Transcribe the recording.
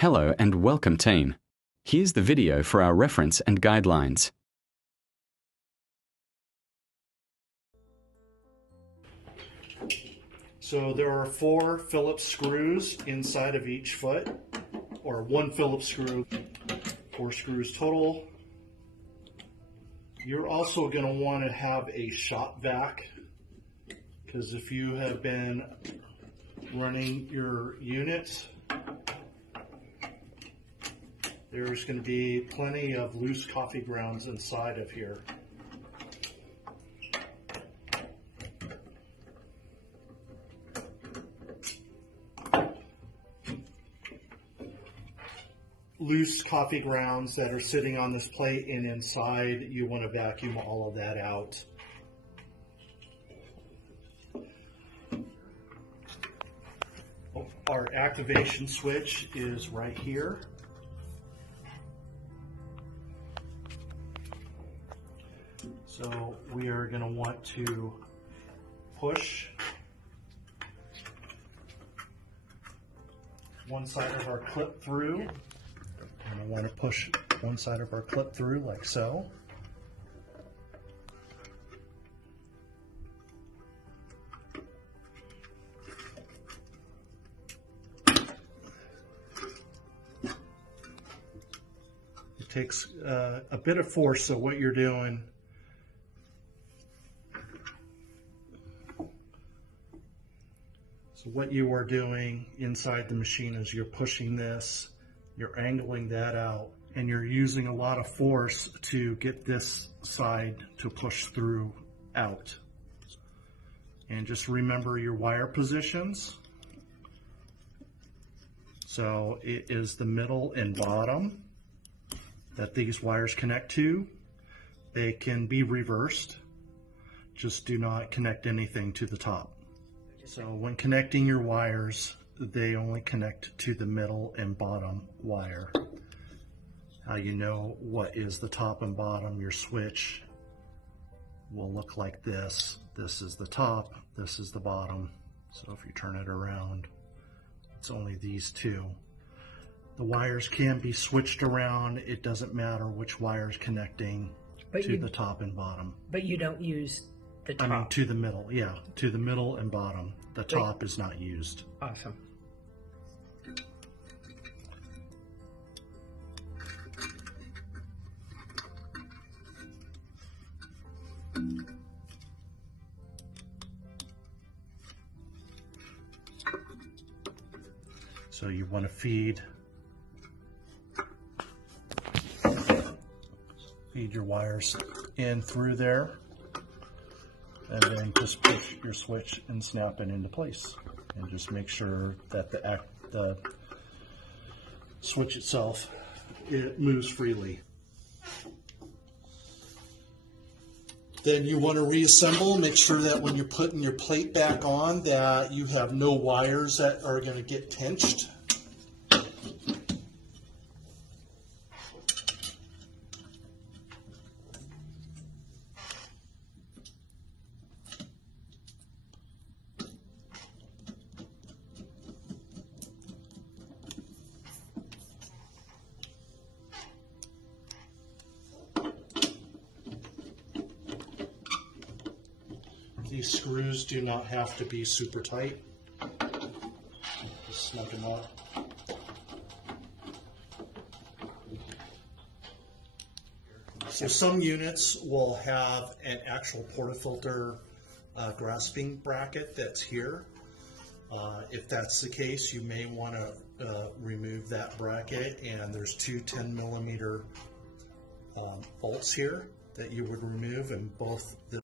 Hello and welcome team. Here's the video for our reference and guidelines. So there are 4 Phillips screws inside of each foot, or 1 Phillips screw, 4 screws total. You're also going to want to have a shop vac, because if you have been running your units, there's going to be plenty of loose coffee grounds inside of here. Loose coffee grounds that are sitting on this plate and inside, you want to vacuum all of that out. Our activation switch is right here. So we are going to want to push one side of our clip through. And I want to push one side of our clip through like so. It takes a bit of force, so what you're doing what you are doing inside the machine is you're pushing this, you're angling that out, and you're using a lot of force to get this side to push through out. And just remember your wire positions. So it is the middle and bottom that these wires connect to. They can be reversed. Just do not connect anything to the top. So when connecting your wires, they only connect to the middle and bottom wire. How you know what is the top and bottom, your switch will look like this. This is the top, this is the bottom. So if you turn it around, it's only these two. The wires can be switched around. It doesn't matter which wire is connecting to the top and bottom. But you don't use the top. I mean, to the middle, yeah, to the middle and bottom. The top is not used. Awesome. So you want to feed your wires in through there, and then just push your switch and snap it into place, and just make sure that the switch itself, it moves freely. Then you want to reassemble. Make sure that when you're putting your plate back on that you have no wires that are going to get pinched. These screws do not have to be super tight. Just snug them up. So some units will have an actual portafilter grasping bracket that's here. If that's the case, you may want to remove that bracket, and there's 2 10mm bolts here that you would remove, and both the